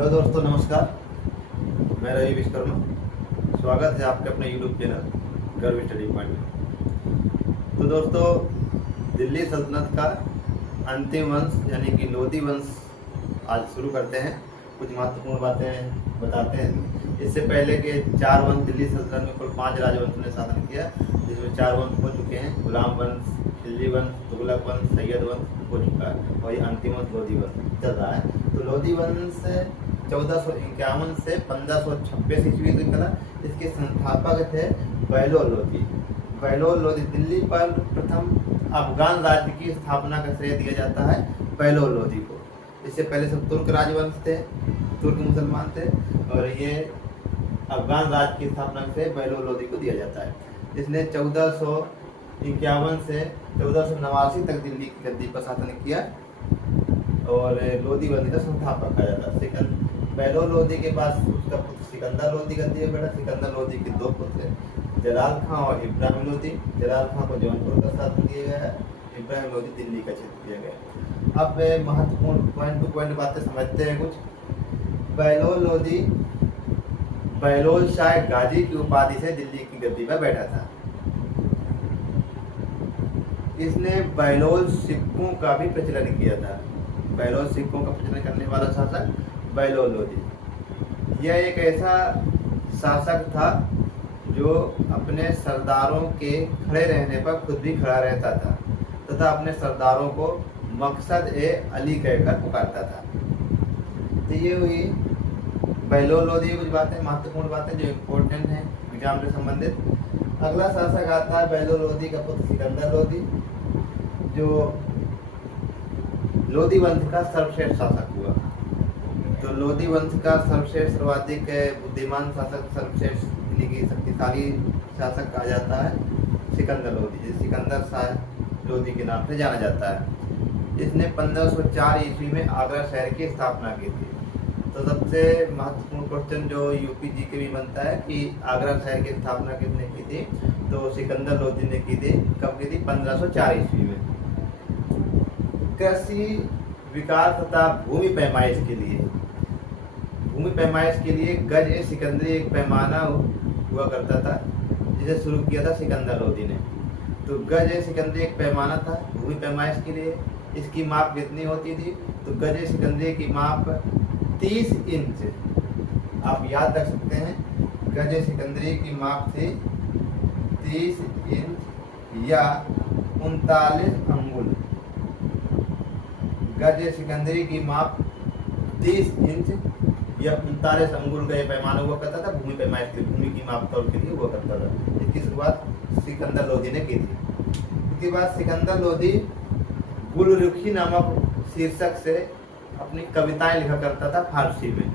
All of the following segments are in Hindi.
हेलो दोस्तों, नमस्कार। मैं रवि विश्वकर्मा। स्वागत है आपके अपने यूट्यूब चैनल गर्व स्टडी पॉइंट में। तो दोस्तों, दिल्ली सल्तनत का अंतिम वंश यानी कि लोधी वंश आज शुरू करते हैं। कुछ महत्वपूर्ण बातें बताते हैं। इससे पहले के 4 वंश दिल्ली सल्तनत में कुल 5 राजवंशों ने शासन किया, जिसमें 4 वंश हो चुके हैं। गुलाम वंश, खिलजी वंश, तुगलक वंश, सैयद वंश हो चुका है और ये अंतिम वंश लोधी वंश चल रहा है। तो लोधी वंश 1451 से 1526 ईस्वी तक चला। इसके संस्थापक थे बहलोल लोधी। बहलोल लोधी दिल्ली पर प्रथम अफगान राज्य की स्थापना का श्रेय दिया जाता है बहलोल लोधी को। इससे पहले सब तुर्क राजवंश थे, तुर्क मुसलमान थे, और ये अफगान राज्य की स्थापना से बहलोल लोधी को दिया जाता है। इसने 1451 से 1489 तक दिल्ली की गद्दी पर शासन किया और लोधी वंश का संस्थापक कहा जाता है। बहलोल लोधी के पास उसका पुत्र सिकंदर लोधी गद्दी पर बैठा। सिकंदर लोधी के 2 पुत्र हैं, जलाल खां और इब्राहिम लोधी। जलाल खां को जौनपुर का शासन दिया गया है, इब्राहिम लोधी दिल्ली का क्षेत्र दिया गया है। अब महत्वपूर्ण पॉइंट टू पॉइंट बातें समझते हैं कुछ। बहलोल लोधी बहलोल शाह गाजी की उपाधि से दिल्ली की गद्दी पर बैठा था। इसने बहलोल सिक्कों का भी प्रचलन किया था। बहलोल सिक्कों का प्रचलन करने वाला शासक बहलोल लोधी। यह एक ऐसा शासक था जो अपने सरदारों के खड़े रहने पर खुद भी खड़ा रहता था तथा अपने सरदारों को मकसद ए अली कहकर पुकारता था। तो ये हुई बहलोल लोधी की कुछ बातें, महत्वपूर्ण बातें जो इम्पोर्टेंट हैं एग्जाम से संबंधित। अगला शासक आता है बहलोल लोधी का पुत्र सिकंदर लोधी, जो लोधी वंश का सर्वश्रेष्ठ शासक हुआ। तो लोधी वंश का सर्वश्रेष्ठ, सर्वाधिक बुद्धिमान शासक, सर्वश्रेष्ठ यानी कि शक्तिशाली शासक कहा जाता है सिकंदर लोधी, जिसे सिकंदर शाह लोधी के नाम से जाना जाता है। इसने 1504 ईस्वी में आगरा शहर की स्थापना की थी। तो सबसे महत्वपूर्ण क्वेश्चन जो यूपी जी के भी बनता है कि आगरा शहर की स्थापना किसने की थी, तो सिकंदर लोधी ने की थी। कब की थी? 1504 ईस्वी में। कृषि विकास तथा भूमि पैमाइश के लिए गज ए सिकंदरी एक पैमाना हुआ करता था, जिसे शुरू किया था सिकंदर लोधी ने। तो गज ए सिकंदरी एक पैमाना था भूमि पैमाइश के लिए। इसकी माप कितनी होती थी? तो गज ए सिकंदरी की माप 30 इंच। आप याद रख सकते हैं, गज ए सिकंदरी की माप थी 30 इंच या 39 अंगुल। गज ए सिकंदरी की माप 30 इंच या 39 अंगुल का यह पैमाना हुआ करता था भूमि पैमाइश की, भूमि की माप तौल के लिए हुआ करता था। इसकी शुरुआत सिकंदर लोधी ने की थी। इसके बाद सिकंदर लोधी गुलरुखी नामक शीर्षक से अपनी कविताएं लिखा करता था फारसी में।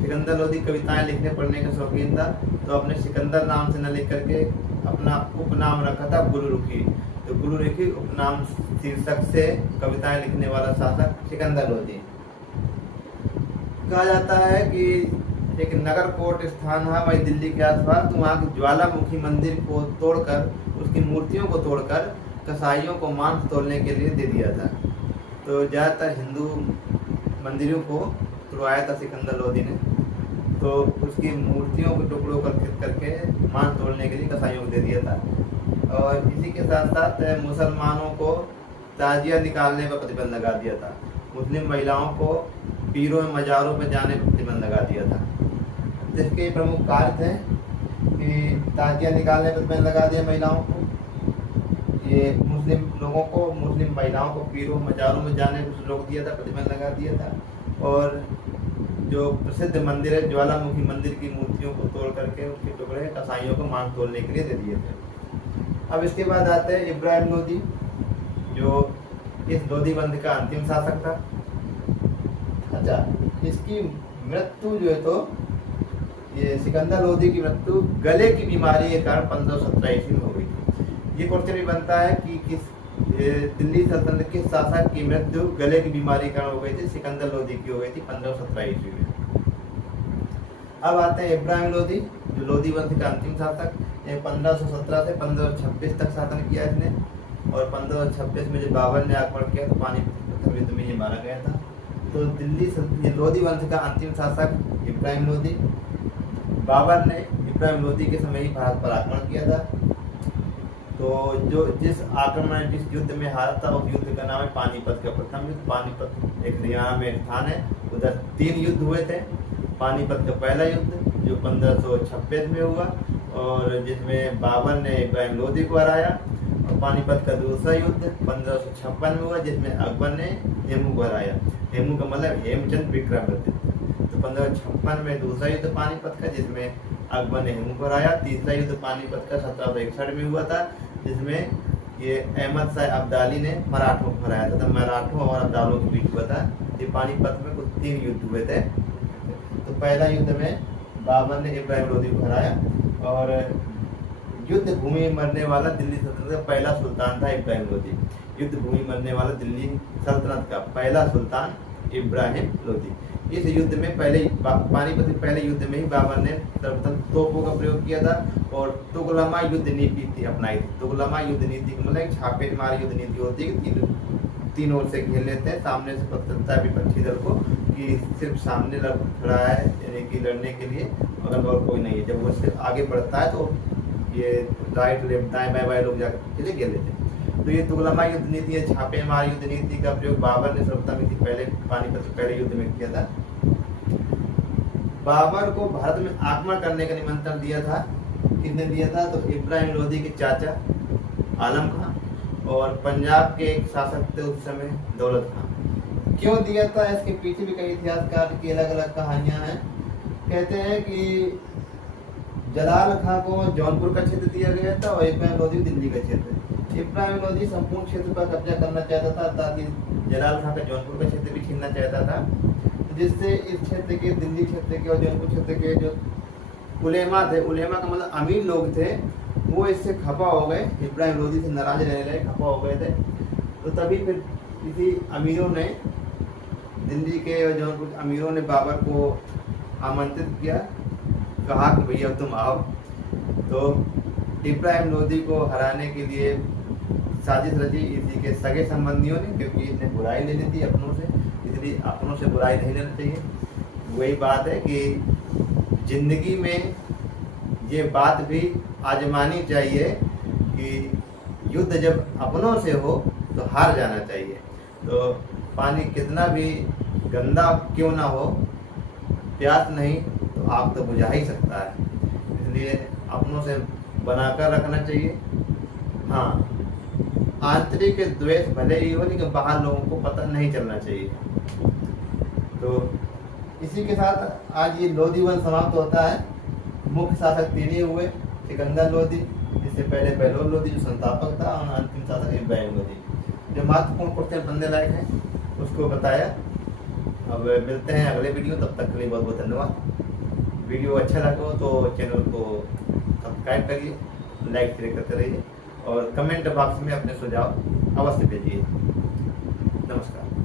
सिकंदर लोधी कविताएं लिखने पढ़ने का शौकीन था, तो अपने सिकंदर नाम से न लिख करके अपना उपनाम रखा था गुलरुखी। तो गुलरुखी उपनाम शीर्षक से कविताएं लिखने वाला शासक सिकंदर लोधी। कहा जाता है कि एक नगर कोट स्थान है वही दिल्ली के आसपास, तो वहाँ की ज्वालामुखी मंदिर को तोड़कर, उसकी मूर्तियों को तोड़कर कसाईयों को मांस तोड़ने के लिए दे दिया था। तो ज़्यादातर हिंदू मंदिरों को तोड़वाया था सिकंदर लोधी ने। तो उसकी मूर्तियों के टुकड़ों को करके मांस तोड़ने के लिए कसाईयों को दे दिया था। और इसी के साथ साथ मुसलमानों को ताजिया निकालने पर प्रतिबंध लगा दिया था। मुस्लिम महिलाओं को पीरों में मज़ारों में जाने पर प्रतिबंध लगा दिया था। तो इसके प्रमुख कार्य थे कि ताजिया निकालने पर प्रतिबंध लगा दिया महिलाओं को, ये मुस्लिम लोगों को, मुस्लिम महिलाओं को पीरों मज़ारों में जाने को रोक दिया था, प्रतिबंध लगा दिया था। और जो प्रसिद्ध मंदिर है ज्वालामुखी मंदिर की मूर्तियों को तोड़ करके उसके टुकड़े कसाईयों को मांस तोड़ने के लिए दे दिए थे। अब इसके बाद आते हैं इब्राहिम लोधी, जो इस लोधी वंश का अंतिम शासक था। अच्छा, इसकी मृत्यु जो है, तो ये सिकंदर लोधी की मृत्यु गले की बीमारी के कारण 1517 ईस्वी में हो गई थी। ये क्वेश्चन भी बनता है कि किस दिल्ली सल्तनत के शासक की मृत्यु गले की बीमारी के कारण हो गई थी? सिकंदर लोधी की हो गई थी 1517 ईस्वी में। अब आते हैं इब्राहिम लोधी, जो लोधी वंश का अंतिम शासक। 1517 से 1526 तक शासन किया इसने, और 1526 में जब बाबर ने आक्रमण किया तो पानीपत युद्ध में ये मारा गया था। तो ये लोधी वंश का अंतिम शासक इब्राहिम लोधी। बाबर ने इब्राहिम लोधी के समय ही भारत पर आक्रमण किया था। तो जिस युद्ध में हारा था उस युद्ध का नाम है पानीपत का प्रथम युद्ध। पानीपत एक हरियाणा में एक स्थान है, उधर 3 युद्ध हुए थे। पानीपत का पहला युद्ध जो 1526 में हुआ और जिसमें बाबर ने इब्राहिम लोधी को हराया, और पानीपत का दूसरा युद्ध 1556 में हुआ जिसमें अकबर ने हेमू को हराया। हेमू का मतलब हेमचंद विक्रमादित्य। तो 1556 में दूसरा युद्ध पानीपत का जिसमें अकबर ने हेमू को हराया। तीसरा युद्ध पानीपत का 1761 में हुआ था जिसमें ये अहमद शाह अब्दाली ने मराठों को हराया था। तो मराठों और अब्दालों के बीच हुआ था। ये पानीपत में कुछ 3 युद्ध हुए थे। तो पहला युद्ध में बाबर ने इब्राहिम लोधी को हराया और युद्ध भूमि में मरने वाला दिल्ली सल्तनत का पहला सुल्तान था इब्राहिम लोधी। युद्ध भूमि में मरने वाला दिल्ली सल्तनत का पहला सुल्तान इब्राहिम लोधी। इस युद्ध में पानीपत के पहले युद्ध में ही बाबर ने सर्वप्रथम तोपों का प्रयोग किया था और तुगलमा युद्ध नीति अपनाई थी। तुगलमा युद्ध नीति का मतलब छापेमार युद्ध नीति होती है, तीन ओर से घेर लेते हैं, सामने से पता चलता है विपक्षी दल को कि सिर्फ सामने खड़ा है यानी कि लड़ने के लिए, अगर और कोई नहीं है। जब वो सिर्फ आगे बढ़ता है तो ये राइट लेफ्ट दाएं बाएं लोग जाकर चले घेर लेते हैं। तो ये तुगलमा युद्ध नीति है, छापेमार युद्ध नीति का प्रयोग बाबर ने सर्वप्रथम पहले पानीपत के पहले युद्ध में किया था। बाबर को भारत में आक्रमण करने का निमंत्रण दिया था। किसने दिया था? तो इब्राहिम लोधी के चाचा आलम खां और पंजाब के एक शासक थे उस समय दौलत खां। क्यों दिया था इसके पीछे भी कई इतिहासकार की अलग अलग कहानियां हैं। कहते हैं कि जलाल खां को जौनपुर का क्षेत्र दिया गया था और इब्राहिम लोधी दिल्ली का क्षेत्र। इब्राहिम लोधी संपूर्ण क्षेत्र पर कब्जा करना चाहता था ताकि जलाल खां का जौनपुर का क्षेत्र भी छीनना चाहता था, जिससे इस क्षेत्र के दिल्ली क्षेत्र के और जौनपुर क्षेत्र के जो उलेमा थे, उलेमा का मतलब अमीर लोग थे, वो इससे खफा हो गए, इब्राहिम लोधी से नाराज रहने लगे, खफा हो गए थे। तो तभी फिर किसी अमीरों ने, दिल्ली के और जौनपुर के अमीरों ने बाबर को आमंत्रित किया, कहा कि भैया तुम आओ। तो इब्राहिम लोधी को हराने के लिए साजिश रची इसी के सगे संबंधियों ने, क्योंकि इसने बुराई ले ली थी अपनों से, इसलिए अपनों से बुराई नहीं लेनी चाहिए। वही बात है कि जिंदगी में ये बात भी आजमानी चाहिए कि युद्ध जब अपनों से हो तो हार जाना चाहिए। तो पानी कितना भी गंदा क्यों ना हो, प्यास नहीं तो आग तो बुझा ही सकता है, इसलिए अपनों से बनाकर रखना चाहिए। हाँ, आंतरिक द्वेष भले ही हो लेकिन बाहर लोगों को पता नहीं चलना चाहिए। तो इसी के साथ आज ये लोधी वंश समाप्त होता है। मुख्य शासक 3 ही हुए, सिकंदर लोधी, इससे पहले बहलोल लोधी जो संस्थापक था, और अंतिम शासक इब्राहिम लोधी। जो महत्वपूर्ण क्वेश्चन बनने लायक है उसको बताया। अब मिलते हैं अगले वीडियो, तब तक के लिए बहुत बहुत धन्यवाद। वीडियो अच्छा लगा हो तो चैनल को सब्सक्राइब करिए, लाइक शेयर करते रहिए और कमेंट बॉक्स में अपने सुझाव अवश्य भेजिए। नमस्कार।